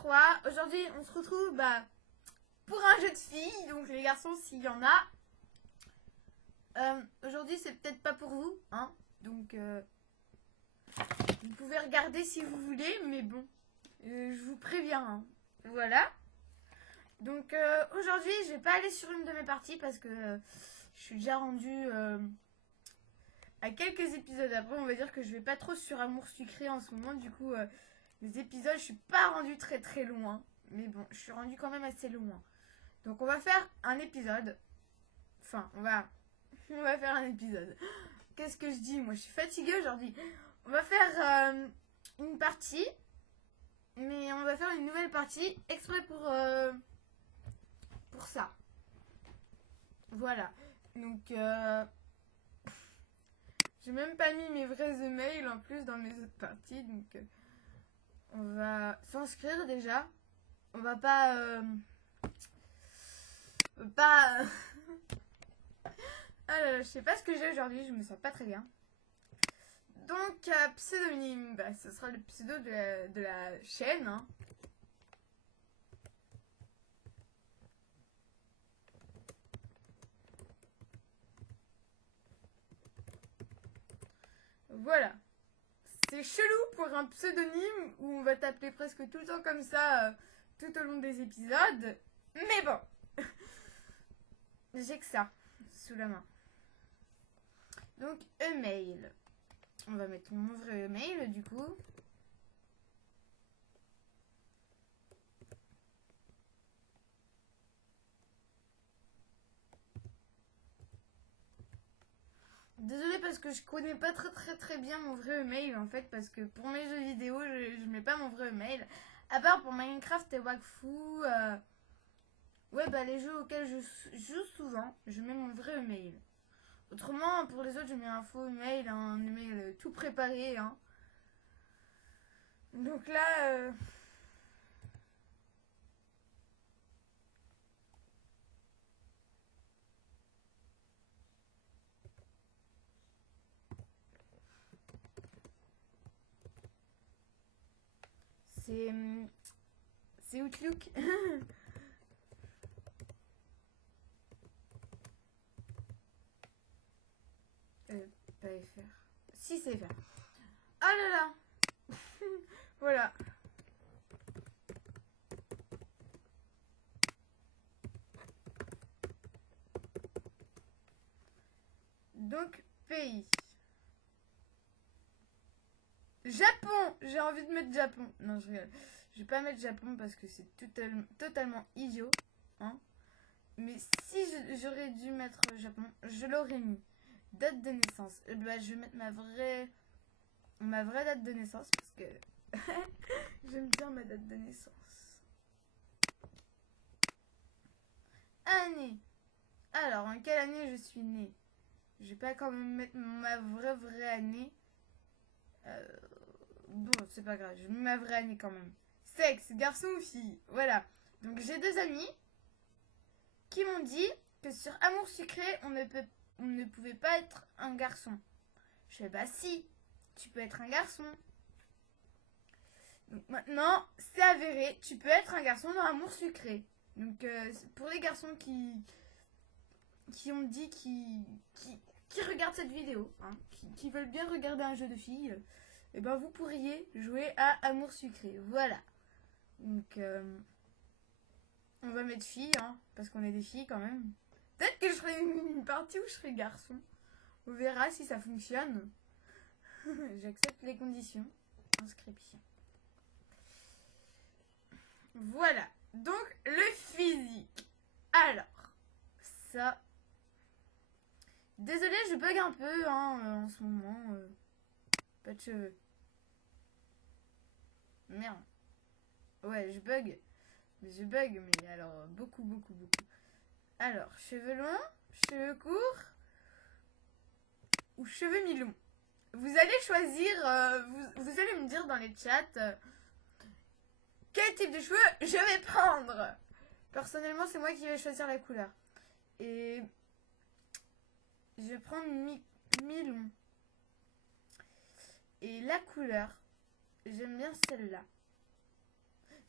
3. Aujourd'hui, on se retrouve pour un jeu de filles. Donc, les garçons, s'il y en a. Aujourd'hui, c'est peut-être pas pour vous. Hein. Donc, vous pouvez regarder si vous voulez. Mais bon, je vous préviens. Hein. Voilà. Donc, aujourd'hui, je vais pas aller sur une de mes parties parce que je suis déjà rendue à quelques épisodes. Après, on va dire que je vais pas trop sur Amour Sucré en ce moment. Du coup, les épisodes, je suis pas rendue très très loin. Mais bon, je suis rendue quand même assez loin. Donc, on va faire un épisode. Enfin, on va faire un épisode. Qu'est-ce que je dis? Moi, je suis fatiguée aujourd'hui. On va faire une partie. Mais on va faire une nouvelle partie exprès pour ça. Voilà. Donc, j'ai même pas mis mes vrais emails en plus dans mes autres parties. Donc, on va s'inscrire déjà. On va pas... Ah là là, je sais pas ce que j'ai aujourd'hui, je me sens pas très bien. Donc, pseudonyme, ce sera le pseudo de la chaîne. Hein. Voilà. C'est chelou pour un pseudonyme où on va t'appeler presque tout le temps comme ça tout au long des épisodes. Mais bon. J'ai que ça sous la main. Donc, email. On va mettre mon vrai email du coup. Désolée parce que je connais pas très bien mon vrai email en fait parce que pour mes jeux vidéo je mets pas mon vrai email. À part pour Minecraft et Wakfu. Ouais les jeux auxquels je joue souvent, je mets mon vrai email. Autrement pour les autres je mets un faux email, un email tout préparé. Hein. Donc là... C'est Outlook. Pas FR. Si c'est FR. Oh là là. Voilà. Donc, pays. Japon. J'ai envie de mettre Japon. Non, je rigole. Je vais pas mettre Japon parce que c'est totalement idiot. Hein. Mais si j'aurais dû mettre Japon, je l'aurais mis. Date de naissance. Je vais mettre ma vraie date de naissance parce que j'aime bien ma date de naissance. Année. Alors, en quelle année je suis née? Je vais pas quand même mettre ma vraie année. Bon, c'est pas grave, je mets ma vraie année quand même. Sexe, garçon ou fille. Voilà. Donc j'ai deux amis qui m'ont dit que sur Amour Sucré, on ne pouvait pas être un garçon. Je fais si, tu peux être un garçon. Donc maintenant, c'est avéré, tu peux être un garçon dans Amour Sucré. Donc pour les garçons qui ont dit qui regardent cette vidéo, hein, qui veulent bien regarder un jeu de filles, et vous pourriez jouer à Amour Sucré. Voilà. Donc, on va mettre filles, hein, parce qu'on est des filles quand même. Peut-être que je ferai une partie où je serai garçon. On verra si ça fonctionne. J'accepte les conditions. Inscription. Voilà. Donc, le physique. Alors, ça... Désolée, je bug un peu en ce moment. Pas de cheveux. Merde. Ouais, je bug. Mais alors, beaucoup. Alors, cheveux longs, cheveux courts ou cheveux mi-longs. Vous allez choisir, vous allez me dire dans les chats quel type de cheveux je vais prendre. Personnellement, c'est moi qui vais choisir la couleur. Et je vais prendre mi-long. Et la couleur, j'aime bien celle-là.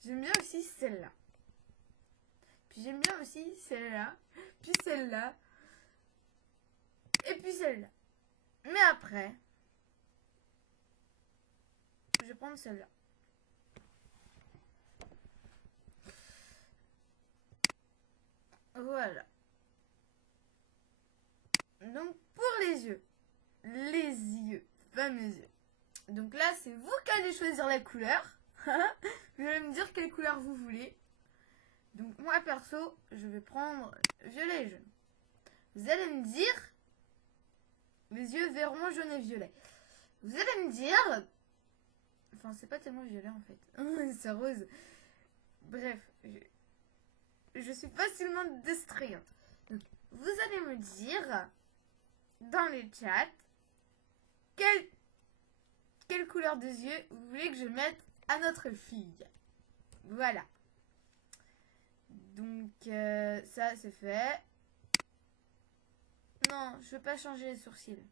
J'aime bien aussi celle-là. Puis j'aime bien aussi celle-là. Puis celle-là. Et puis celle-là. Mais après, je vais prendre celle-là. Voilà. Donc pour les yeux. Les yeux. Fameux yeux. Donc là, c'est vous qui allez choisir la couleur. Vous allez me dire quelle couleur vous voulez. Donc moi perso, je vais prendre violet et jaune. Vous allez me dire les yeux vert, orange, jaune et violet. Vous allez me dire, enfin c'est pas tellement violet en fait, c'est rose. Bref, je suis facilement distraite. Donc vous allez me dire dans les chats quelle couleur des yeux vous voulez que je mette à notre fille. Voilà. Donc ça c'est fait. Non, je veux pas changer les sourcils.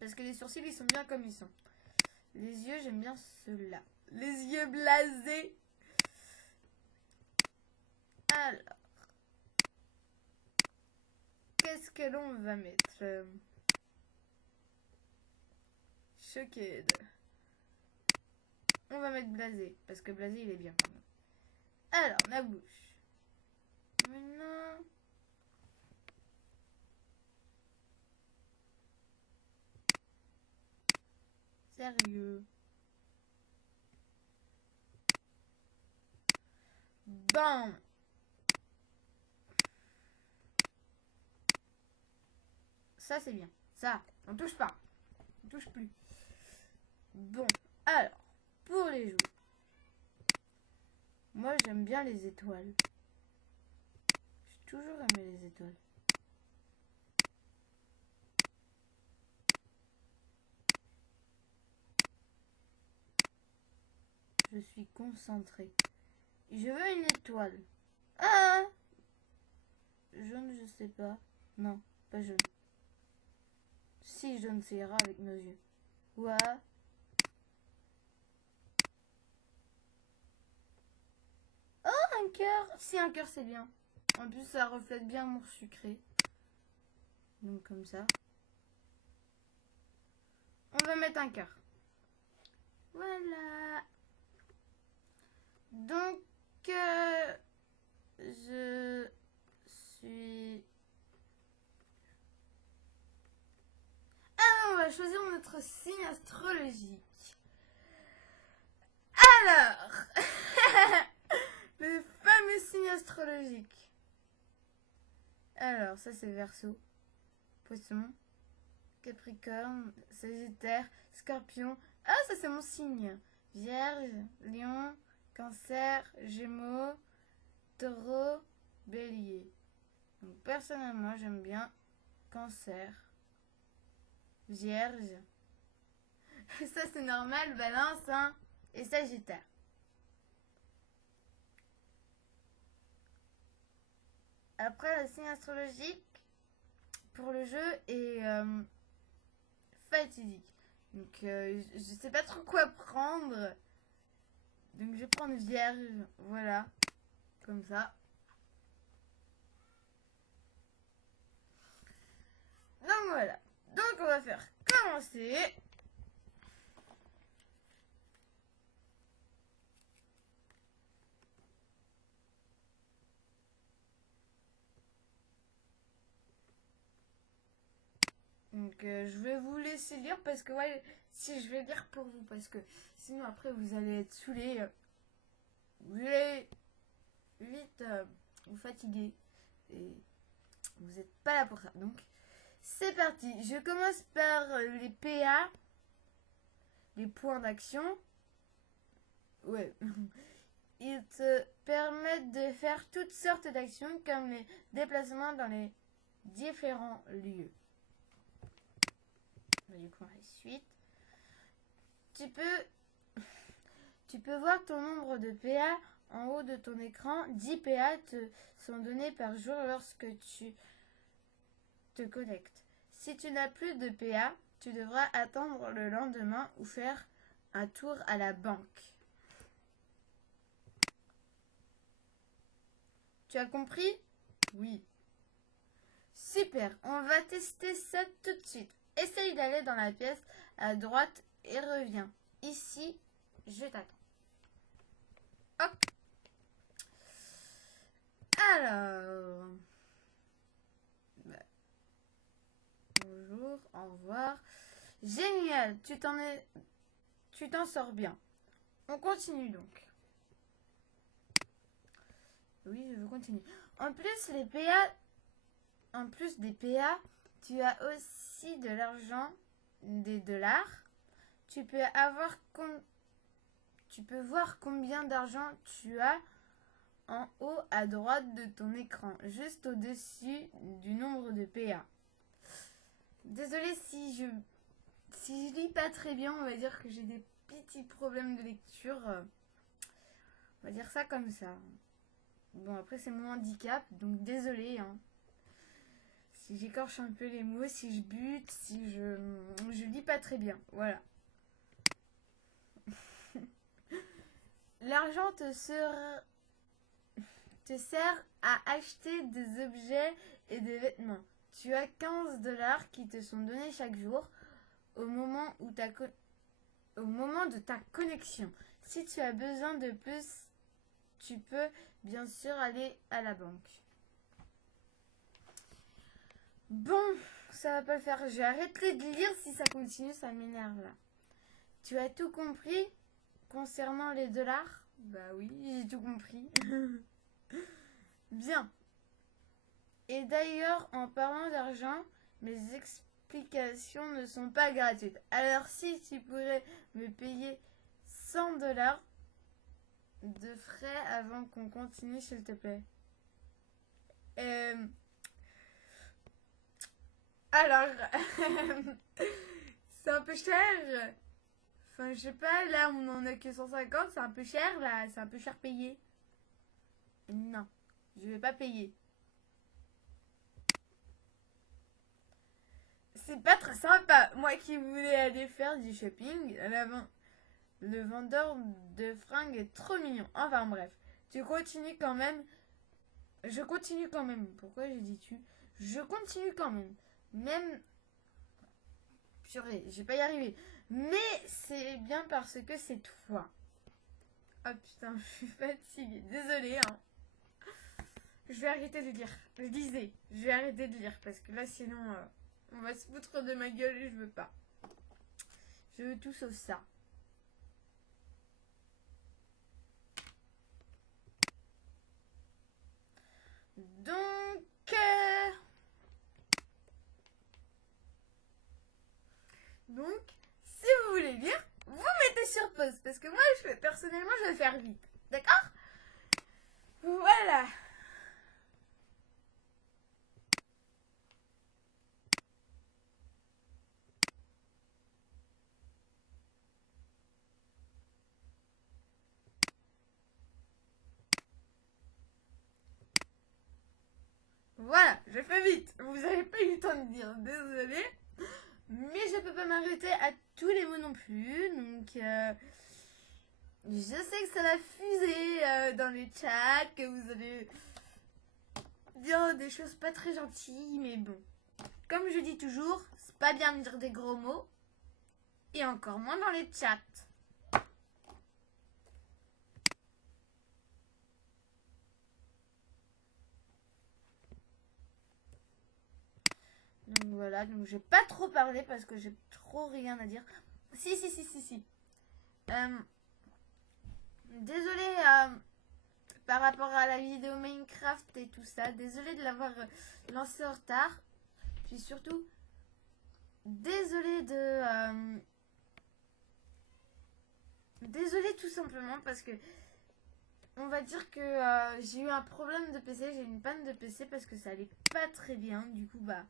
Parce que les sourcils ils sont bien comme ils sont. Les yeux j'aime bien ceux-là. Les yeux blasés. Alors. Qu'est-ce que l'on va mettre? Choqué. On va mettre blasé. Parce que blasé il est bien quand même. Alors, la bouche. Maintenant. Sérieux. Bam. Ça c'est bien. Ça, on touche pas. On touche plus. Bon, alors, pour les joues. Moi j'aime bien les étoiles. J'ai toujours aimé les étoiles. Je suis concentrée. Je veux une étoile. Ah! Jaune, je sais pas. Non, pas jaune. Si jaune, ça ira avec nos yeux. Ouais. Oh, un cœur. Si, un cœur, c'est bien. En plus, ça reflète bien mon sucré. Donc, comme ça. On va mettre un cœur. Voilà. Donc, je suis... Ah, on va choisir notre signe astrologique. Alors, le fameux signe astrologique. Alors, ça c'est Verseau, Poisson, Capricorne, Sagittaire, Scorpion. Ah, ça c'est mon signe. Vierge, Lion, Cancer, Gémeaux, Taureau, Bélier. Donc personnellement, j'aime bien Cancer, Vierge. Ça c'est normal, Balance, hein, et Sagittaire. Après, le signe astrologique pour le jeu est fatidique. Donc, je sais pas trop quoi prendre. Donc, je vais prendre Vierge. Voilà. Comme ça. Donc, voilà. Donc, on va faire commencer. Donc, je vais vous laisser lire parce que, ouais, si je vais lire pour vous, parce que sinon, après, vous allez être saoulés. Vous allez vite vous fatiguer. Et vous n'êtes pas là pour ça. Donc, c'est parti. Je commence par les PA, les points d'action. Ouais. Ils te permettent de faire toutes sortes d'actions comme les déplacements dans les différents lieux. Du coup, ensuite, tu peux voir ton nombre de PA en haut de ton écran. 10 PA te sont donnés par jour lorsque tu te connectes. Si tu n'as plus de PA, tu devras attendre le lendemain ou faire un tour à la banque. Tu as compris? Oui. Super, on va tester ça tout de suite. Essaye d'aller dans la pièce à droite et reviens. Ici, je t'attends. Hop. Alors. Bonjour, au revoir. Génial, tu t'en sors bien. On continue donc. Oui, je veux continuer. En plus, en plus des PA, tu as aussi de l'argent, des dollars. Tu peux voir combien d'argent tu as en haut à droite de ton écran, juste au-dessus du nombre de PA. Désolée si je lis pas très bien, on va dire que j'ai des petits problèmes de lecture. On va dire ça comme ça. Bon, après c'est mon handicap, donc désolée. Hein. Si j'écorche un peu les mots, si je bute, si je lis pas très bien. Voilà. L'argent te sert à acheter des objets et des vêtements. Tu as 15 dollars qui te sont donnés chaque jour au moment de ta connexion. Si tu as besoin de plus, tu peux bien sûr aller à la banque. Bon, ça va pas le faire. Je vais arrêter de lire si ça continue, ça m'énerve là. Tu as tout compris concernant les dollars? Bah oui, j'ai tout compris. Bien. Et d'ailleurs, en parlant d'argent, mes explications ne sont pas gratuites. Alors si tu pourrais me payer 100 dollars de frais avant qu'on continue, s'il te plaît. Alors, c'est un peu cher. Enfin, je sais pas, là on en a que 150, c'est un peu cher là, c'est un peu cher payé. Non, je vais pas payer. C'est pas très sympa. Moi qui voulais aller faire du shopping, le vendeur de fringues est trop mignon. Enfin bref, tu continues quand même. Je continue quand même. Pourquoi j'ai dit tu? Je continue quand même. Même. Purée, je vais pas y arriver. Mais c'est bien parce que c'est toi. Oh putain, je suis fatiguée. Désolée, hein. Je vais arrêter de lire. Lisez. Je vais arrêter de lire parce que là, sinon, on va se foutre de ma gueule et je veux pas. Je veux tout sauf ça. Donc, si vous voulez lire, vous mettez sur pause parce que moi, personnellement, je vais faire vite. D'accord? Voilà. Voilà, je fais vite. Vous avez pas eu le temps de dire, désolé. Mais je peux pas m'arrêter à tous les mots non plus. Donc, je sais que ça va fuser dans les chats, que vous allez dire des choses pas très gentilles, mais bon. Comme je dis toujours, c'est pas bien de dire des gros mots. Et encore moins dans les chats. Donc voilà, donc je vais pas trop parler parce que j'ai trop rien à dire. Si. Désolée par rapport à la vidéo Minecraft et tout ça. Désolée de l'avoir lancé en retard. Puis surtout, désolée désolée tout simplement parce que on va dire que j'ai eu un problème de PC, j'ai eu une panne de PC parce que ça allait pas très bien. Du coup, bah,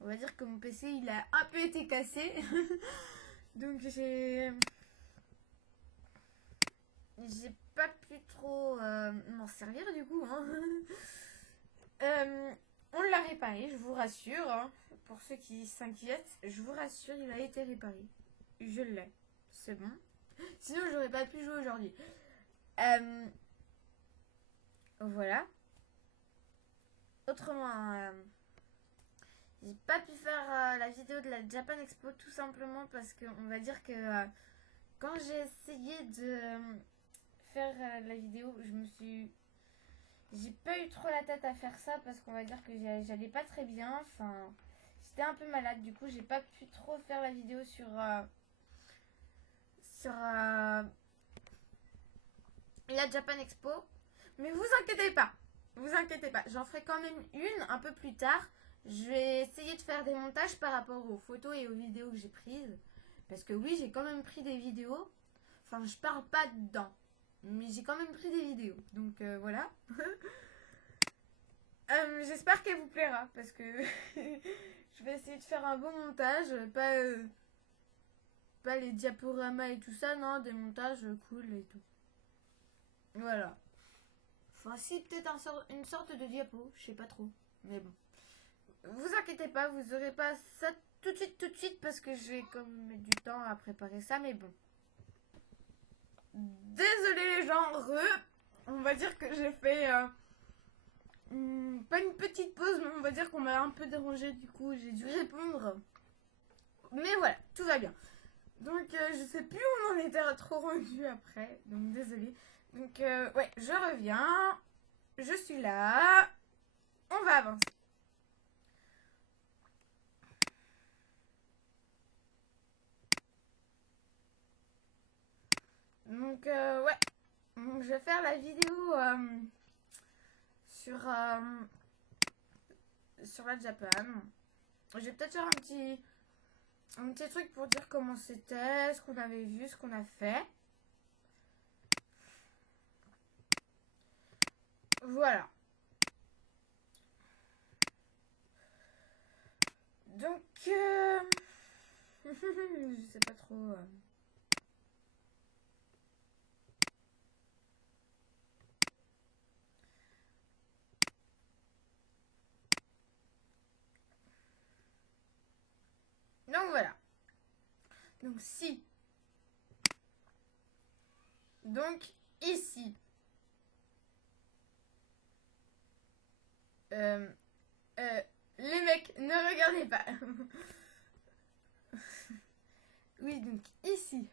on va dire que mon PC il a un peu été cassé. Donc j'ai pas pu trop m'en servir du coup. Hein. On l'a réparé, je vous rassure. Hein. Pour ceux qui s'inquiètent, je vous rassure, il a été réparé. Je l'ai. C'est bon. Sinon, j'aurais pas pu jouer aujourd'hui. Voilà. Autrement, j'ai pas pu faire la vidéo de la Japan Expo tout simplement parce que on va dire que quand j'ai essayé de faire la vidéo, j'ai pas eu trop la tête à faire ça parce qu'on va dire que j'allais pas très bien. Enfin, j'étais un peu malade, du coup j'ai pas pu trop faire la vidéo sur la Japan Expo. Mais vous inquiétez pas, j'en ferai quand même une un peu plus tard. Je vais essayer de faire des montages par rapport aux photos et aux vidéos que j'ai prises. Parce que oui, j'ai quand même pris des vidéos. Enfin, je parle pas dedans. Mais j'ai quand même pris des vidéos. Donc voilà. J'espère qu'elle vous plaira. Parce que je vais essayer de faire un bon montage. Pas les diaporamas et tout ça. Non, des montages cool et tout. Voilà. Enfin, si, peut-être une sorte de diapo. Je sais pas trop. Mais bon. Vous inquiétez pas, vous aurez pas ça tout de suite, parce que je vais comme mettre du temps à préparer ça, mais bon. Désolé les gens, on va dire que j'ai fait pas une petite pause, mais on va dire qu'on m'a un peu dérangé, du coup j'ai dû répondre. Mais voilà, tout va bien. Donc je sais plus où on en était trop rendu après, donc désolé. Donc ouais, je reviens, je suis là, on va avancer. Donc ouais, je vais faire la vidéo sur la Japan. Je vais peut-être faire un petit truc pour dire comment c'était, ce qu'on avait vu, ce qu'on a fait. Voilà. Donc, je sais pas trop. Donc voilà. Donc si. Donc ici. Euh, les mecs, ne regardez pas. Oui, donc ici.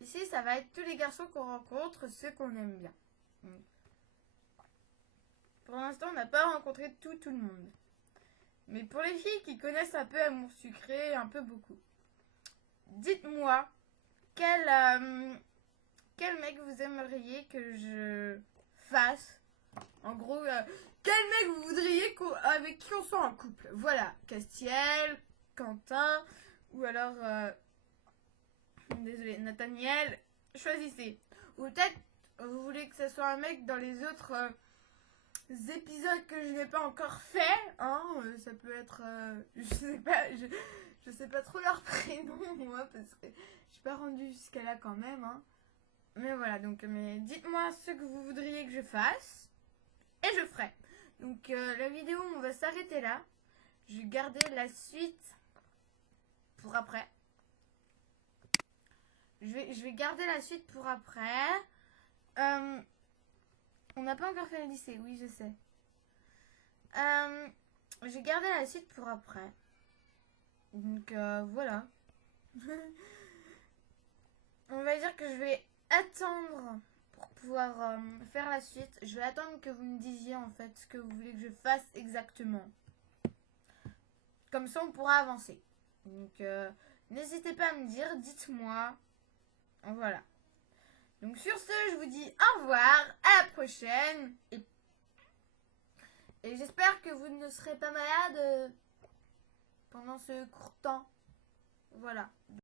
Ici, ça va être tous les garçons qu'on rencontre, ceux qu'on aime bien. Pour l'instant, on n'a pas rencontré tout le monde. Mais pour les filles qui connaissent un peu Amour Sucré, un peu beaucoup, dites-moi quel mec vous aimeriez que je fasse. En gros, quel mec vous voudriez avec qui on soit en couple. Voilà, Castiel, Quentin, ou alors, désolé, Nathaniel, choisissez. Ou peut-être, vous voulez que ce soit un mec dans les autres épisodes que je n'ai pas encore fait, hein, ça peut être, je sais pas trop leur prénom, moi, parce que je suis pas rendue jusqu'à là quand même, hein. Mais voilà, donc, mais dites-moi ce que vous voudriez que je fasse, et je ferai. Donc, la vidéo, on va s'arrêter là. Je vais garder la suite pour après. Je vais garder la suite pour après. On n'a pas encore fait le lycée, oui, je sais. Je vais garder la suite pour après. Donc, voilà. On va dire que je vais attendre pour pouvoir faire la suite. Je vais attendre que vous me disiez en fait ce que vous voulez que je fasse exactement. Comme ça, on pourra avancer. Donc, n'hésitez pas à me dire, dites-moi. Voilà. Donc, sur ce, je vous dis au revoir, à la prochaine. Et j'espère que vous ne serez pas malade pendant ce court temps. Voilà.